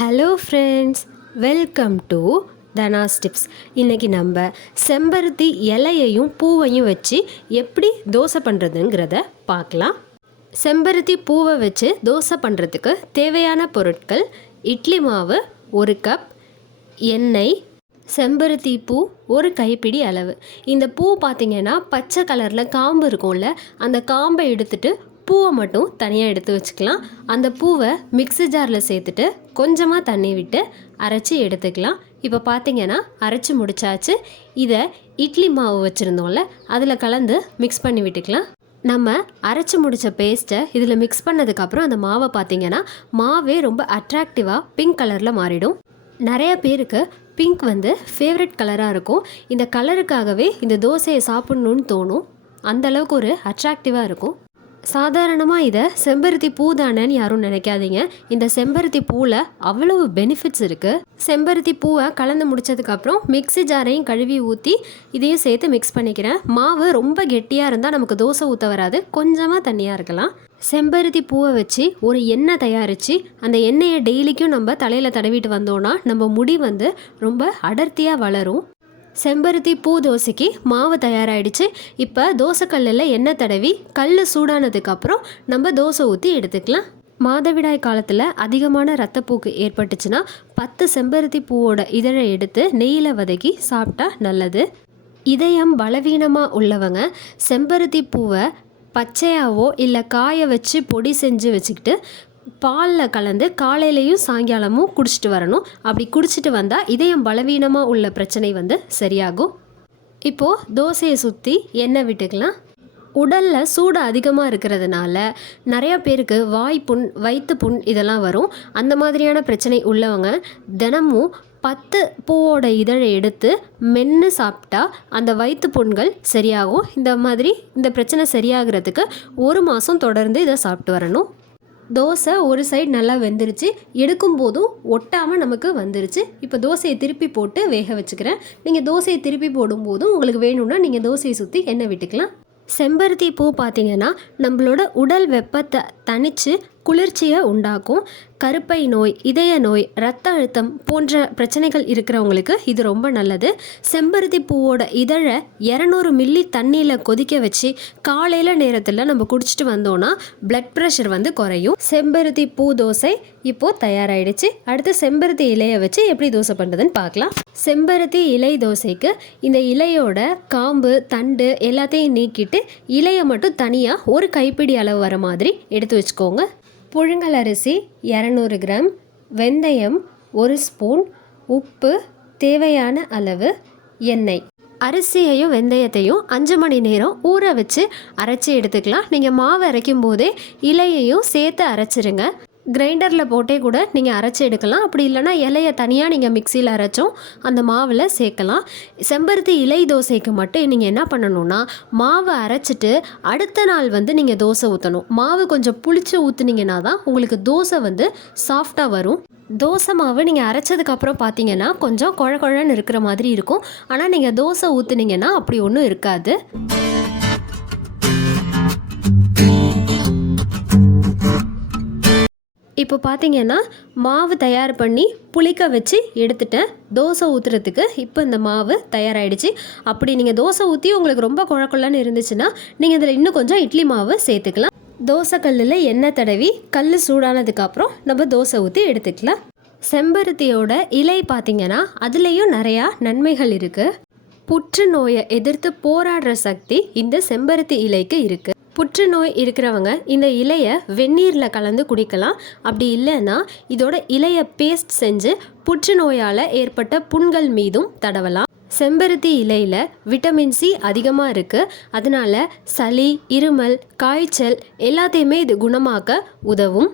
Hello friends, welcome to Dhana's tips. இன்றைக்கி நம்ம செம்பருத்தி இலையையும் பூவையும் வச்சு எப்படி தோசை பண்ணுறதுங்கிறத பார்க்கலாம். செம்பருத்தி பூவை வச்சு தோசை பண்ணுறதுக்கு தேவையான பொருட்கள்: இட்லி மாவு 1 கப், எண்ணெய், செம்பருத்தி பூ 1 கைப்பிடி அளவு. இந்த பூ பார்த்திங்கன்னா பச்சை கலரில் காம்பு இருக்கும்ல, அந்த காம்பை எடுத்துட்டு பூவை மட்டும் தனியாக எடுத்து வச்சுக்கலாம். அந்த பூவை மிக்ஸி ஜாரில் சேர்த்துட்டு கொஞ்சமாக தண்ணி விட்டு அரைச்சி எடுத்துக்கலாம். இப்போ பார்த்திங்கன்னா அரைச்சி முடிச்சாச்சு. இதை இட்லி மாவு வச்சுருந்தோம்ல, அதில் கலந்து மிக்ஸ் பண்ணி விட்டுக்கலாம். நம்ம அரைச்சி முடித்த பேஸ்ட்டை இதில் மிக்ஸ் பண்ணதுக்கப்புறம் அந்த மாவை பார்த்திங்கன்னா மாவே ரொம்ப அட்ராக்டிவாக பிங்க் கலரில் மாறிடும். நிறைய பேருக்கு பிங்க் ஃபேவரட் கலராக இருக்கும். இந்த கலருக்காகவே இந்த தோசையை சாப்பிட்ணுன்னு தோணும். அந்தளவுக்கு ஒரு அட்ராக்டிவாக இருக்கும். சாதாரணமாக இதை செம்பருத்தி பூ தானேன்னு யாரும் நினைக்காதீங்க. இந்த செம்பருத்தி பூவில் அவ்வளவு பெனிஃபிட்ஸ் இருக்குது. செம்பருத்தி பூவை கலந்து முடித்ததுக்கப்புறம் மிக்ஸி ஜாரையும் கழுவி ஊற்றி இதையும் சேர்த்து மிக்ஸ் பண்ணிக்கிறேன். மாவு ரொம்ப கெட்டியாக இருந்தால் நமக்கு தோசை ஊற்ற வராது, கொஞ்சமாக தண்ணியாக இருக்கலாம். செம்பருத்தி பூவை வச்சு ஒரு எண்ணெய் தயாரித்து அந்த எண்ணெயை டெய்லிக்கும் நம்ம தலையில் தடவிட்டு வந்தோன்னா நம்ம முடி ரொம்ப அடர்த்தியாக வளரும். செம்பருத்தி பூ தோசைக்கு மாவு தயாராகிடுச்சு. இப்போ தோசைக்கல்லில் எண்ணெய் தடவி கல் சூடானதுக்கப்புறம் நம்ம தோசை ஊற்றி எடுத்துக்கலாம். மாதவிடாய் காலத்தில் அதிகமான இரத்தப்போக்கு ஏற்பட்டுச்சுன்னா 10 செம்பருத்தி பூவோட இதழை எடுத்து நெய்யில் வதக்கி சாப்பிட்டா நல்லது. இதயம் பலவீனமாக உள்ளவங்க செம்பருத்தி பூவை பச்சையாவோ இல்லை காய வச்சு பொடி செஞ்சு வச்சுக்கிட்டு பாலில் கலந்து காலையிலையும் சாயங்காலமும் குடிச்சிட்டு வரணும். அப்படி குடிச்சிட்டு வந்தால் இதயம் பலவீனமாக உள்ள பிரச்சனை சரியாகும். இப்போது தோசையை சுற்றி எண்ணெய் விட்டுக்கலாம். உடலில் சூடு அதிகமாக இருக்கிறதுனால நிறையா பேருக்கு வாய்ப்புண், வயிற்று புண் இதெல்லாம் வரும். அந்த மாதிரியான பிரச்சனை உள்ளவங்க தினமும் 10 பூவோட இதழை எடுத்து மென்று சாப்பிட்டா அந்த வயிற்று புண்கள் சரியாகும். இந்த பிரச்சனை சரியாகிறதுக்கு 1 மாதம் தொடர்ந்து இதை சாப்பிட்டு வரணும். தோசை ஒரு சைடு நல்லா வெந்துருச்சு, எடுக்கும் போதும் ஒட்டாமல் நமக்கு வந்துருச்சு. இப்போ தோசையை திருப்பி போட்டு வேக வச்சுக்கிறேன். நீங்கள் தோசையை திருப்பி போடும்போதும் உங்களுக்கு வேணும்னா நீங்கள் தோசையை சுற்றி எண்ணெய் விட்டுக்கலாம். செம்பருத்தி பூ பார்த்திங்கன்னா நம்மளோட உடல் வெப்பத்தை தணித்து குளிர்ச்சியை உண்டாக்கும். கருப்பை நோய், இதய நோய், இரத்த அழுத்தம் போன்ற பிரச்சனைகள் இருக்கிறவங்களுக்கு இது ரொம்ப நல்லது. செம்பருத்தி பூவோட இதழை 200 மில்லி தண்ணியில் கொதிக்க வச்சு காலையில் நேரத்தில் நம்ம குடிச்சிட்டு வந்தோன்னா பிளட் ப்ரெஷர் குறையும். செம்பருத்தி பூ தோசை இப்போது தயாராகிடுச்சு. அடுத்து செம்பருத்தி இலையை வச்சு எப்படி தோசை பண்ணுறதுன்னு பார்க்கலாம். செம்பருத்தி இலை தோசைக்கு இந்த இலையோட காம்பு, தண்டு எல்லாத்தையும் நீக்கிட்டு இலையை மட்டும் தனியாக 1 கைப்பிடி அளவு வர மாதிரி எடுத்து வச்சுக்கோங்க. புழுங்கல் அரிசி 200 கிராம், வெந்தயம் 1 ஸ்பூன், உப்பு தேவையான அளவு, எண்ணெய். அரிசியையும் வெந்தயத்தையும் 5 மணி நேரம் ஊற வச்சு அரைச்சி எடுத்துக்கலாம். நீங்கள் மாவு அரைக்கும் போதே இலையையும் சேர்த்து அரைச்சிருங்க. கிரைண்டரில் போட்டே கூட நீங்கள் அரைச்சி எடுக்கலாம். அப்படி இல்லைனா இலையை தனியாக நீங்கள் மிக்சியில் அரைச்சும் அந்த மாவில் சேர்க்கலாம். செம்பருத்தி இலை தோசைக்கு மட்டும் நீங்கள் என்ன பண்ணணுன்னா, மாவை அரைச்சிட்டு அடுத்த நாள் நீங்கள் தோசை ஊற்றணும். மாவு கொஞ்சம் புளிச்சு ஊற்றுனீங்கன்னா தான் உங்களுக்கு தோசை சாஃப்டாக வரும். தோசை மாவு நீங்கள் அரைச்சதுக்கப்புறம் பார்த்தீங்கன்னா கொஞ்சம் குழ குழன்னு இருக்கிற மாதிரி இருக்கும். ஆனால் நீங்கள் தோசை ஊற்றுனீங்கன்னா அப்படி ஒன்றும் இருக்காது. இப்போ பார்த்தீங்கன்னா மாவு தயார் பண்ணி புளிக்க வச்சு எடுத்துட்டேன். தோசை ஊற்றுறதுக்கு இப்போ இந்த மாவு தயாராகிடுச்சு. அப்படி நீங்கள் தோசை ஊற்றி உங்களுக்கு ரொம்ப குழக்குள்ளன்னு இருந்துச்சுன்னா நீங்கள் இதில் இன்னும் கொஞ்சம் இட்லி மாவு சேர்த்துக்கலாம். தோசை கல்லில் எண்ணெய் தடவி கல் சூடானதுக்கப்புறம் நம்ம தோசை ஊற்றி எடுத்துக்கலாம். செம்பருத்தியோட இலை பார்த்திங்கன்னா அதுலேயும் நிறையா நன்மைகள் இருக்குது. புற்றுநோயை எதிர்த்து போராடுற சக்தி இந்த செம்பருத்தி இலைக்கு இருக்குது. புற்றுநோய் இருக்கிறவங்க இந்த இலையை வெந்நீரில் கலந்து குடிக்கலாம். அப்படி இல்லைன்னா இதோட இலையை பேஸ்ட் செஞ்சு புற்றுநோயால் ஏற்பட்ட புண்கள் மீதும் தடவலாம். செம்பருத்தி இலையில் விட்டமின் சி அதிகமாக இருக்குது. அதனால் சளி, இருமல், காய்ச்சல் எல்லாத்தையுமே இது குணமாக்க உதவும்.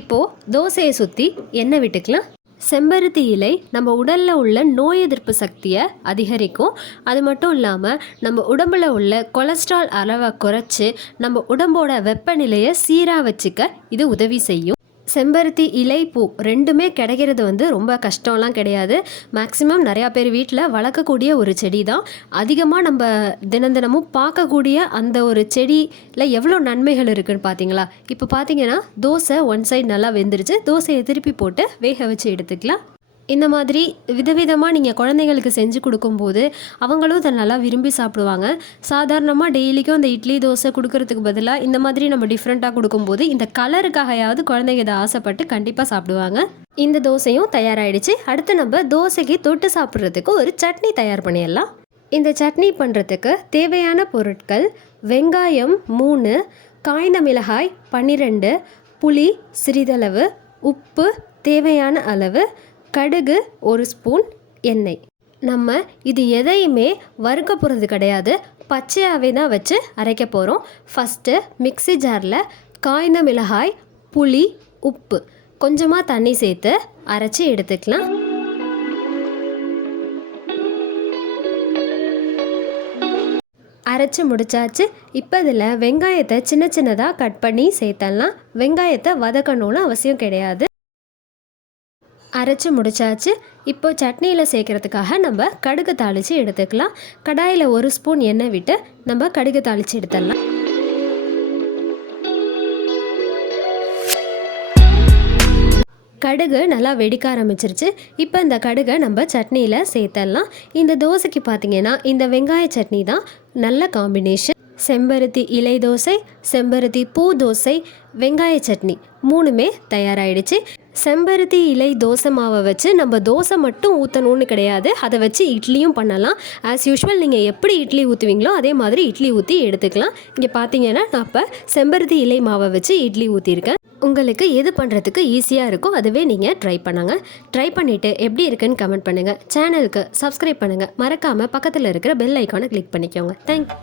இப்போது தோசையை சுற்றி எண்ணெய் விட்டுக்கலாம். செம்பருத்தி இலை நம்ம உடலில் உள்ள நோய் எதிர்ப்பு சக்தியை அதிகரிக்கும். அது மட்டும் இல்லாமல் நம்ம உடம்பில் உள்ள கொலஸ்ட்ரால் அளவை குறைச்சி நம்ம உடம்போட வெப்பநிலையை சீராக வச்சுக்க இது உதவி செய்யும். செம்பருத்தி இலை பூ ரெண்டுமே கிடைக்கிறது வந்து ரொம்ப கஷ்டம்லாம் கிடையாது. மேக்ஸிமம் நிறையா பேர் வீட்டில் வளர்க்கக்கூடிய ஒரு செடி தான். அதிகமாக நம்ம தினமும் பார்க்கக்கூடிய அந்த ஒரு செடியில் எவ்வளோ நன்மைகள் இருக்குதுன்னு பார்த்தீங்களா? இப்போ பார்த்தீங்கன்னா தோசை ஒன் சைடு நல்லா வெந்துருச்சு. தோசையை திருப்பி போட்டு வேக வச்சு எடுத்துக்கலாம். இந்த மாதிரி விதவிதமாக நீங்கள் குழந்தைங்களுக்கு செஞ்சு கொடுக்கும்போது அவங்களும் அதை நல்லா விரும்பி சாப்பிடுவாங்க. சாதாரணமாக டெய்லிக்கும் அந்த இட்லி தோசை கொடுக்கறதுக்கு பதிலாக இந்த மாதிரி நம்ம டிஃப்ரெண்ட்டாக கொடுக்கும்போது இந்த கலருக்காகையாவது குழந்தைங்க இதை ஆசைப்பட்டு கண்டிப்பாக சாப்பிடுவாங்க. இந்த தோசையும் தயாராகிடுச்சு. அடுத்து நம்ம தோசைக்கு தொட்டு சாப்பிட்றதுக்கு ஒரு சட்னி தயார் பண்ணிடலாம். இந்த சட்னி பண்ணுறதுக்கு தேவையான பொருட்கள்: வெங்காயம் 3, காய்ந்த மிளகாய் 12, புளி சிறிதளவு, உப்பு தேவையான அளவு, கடுகு 1 ஸ்பூன், எண்ணெய். நம்ம இது எதையுமே வறுக்க போகிறது கிடையாது, பச்சையாகவே தான் வச்சு அரைக்க போகிறோம். ஃபஸ்ட்டு மிக்ஸி ஜாரில் காய்ந்த மிளகாய், புளி, உப்பு கொஞ்சமாக தண்ணி சேர்த்து அரைச்சி எடுத்துக்கலாம். அரைச்சி முடிச்சாச்சு. இப்போ இதில் வெங்காயத்தை சின்ன சின்னதாக கட் பண்ணி சேர்த்தலாம். வெங்காயத்தை வதக்கணும்னு அவசியம் கிடையாது. அரைச்சி முடிச்சாச்சு. இப்போ சட்னியில் சேர்க்குறதுக்காக நம்ம கடுகு தாளித்து எடுத்துக்கலாம். கடாயில் 1 ஸ்பூன் எண்ணெய் விட்டு நம்ம கடுகு தாளித்து எடுத்துடலாம். கடுகு நல்லா வெடிக்க ஆரம்பிச்சிருச்சு. இப்போ இந்த கடுகை நம்ம சட்னியில் சேர்த்துடலாம். இந்த தோசைக்கு பார்த்திங்கன்னா இந்த வெங்காய சட்னி தான் நல்ல காம்பினேஷன். செம்பருத்தி இலை தோசை, செம்பருத்தி பூ தோசை, வெங்காய சட்னி 3மே தயாராகிடுச்சு. செம்பருத்தி இலை தோசை மாவை வச்சு நம்ம தோசை மட்டும் ஊற்றணும்னு கிடையாது, அதை வச்சு இட்லியும் பண்ணலாம். ஆஸ் யூஷுவல் நீங்கள் எப்படி இட்லி ஊற்றுவீங்களோ அதே மாதிரி இட்லி ஊற்றி எடுத்துக்கலாம். இங்கே பார்த்தீங்கன்னா நான் இப்போ செம்பருத்தி இலை மாவை வச்சு இட்லி ஊற்றிருக்கேன். உங்களுக்கு எது பண்ணுறதுக்கு ஈஸியாக இருக்கோ அதுவே நீங்கள் ட்ரை பண்ணுங்கள். ட்ரை பண்ணிவிட்டு எப்படி இருக்குன்னு கமெண்ட் பண்ணுங்கள். சேனலுக்கு சப்ஸ்கிரைப் பண்ணுங்கள். மறக்காமல் பக்கத்தில் இருக்கிற பெல் ஐக்கானை கிளிக் பண்ணிக்கோங்க. தேங்க்யூ.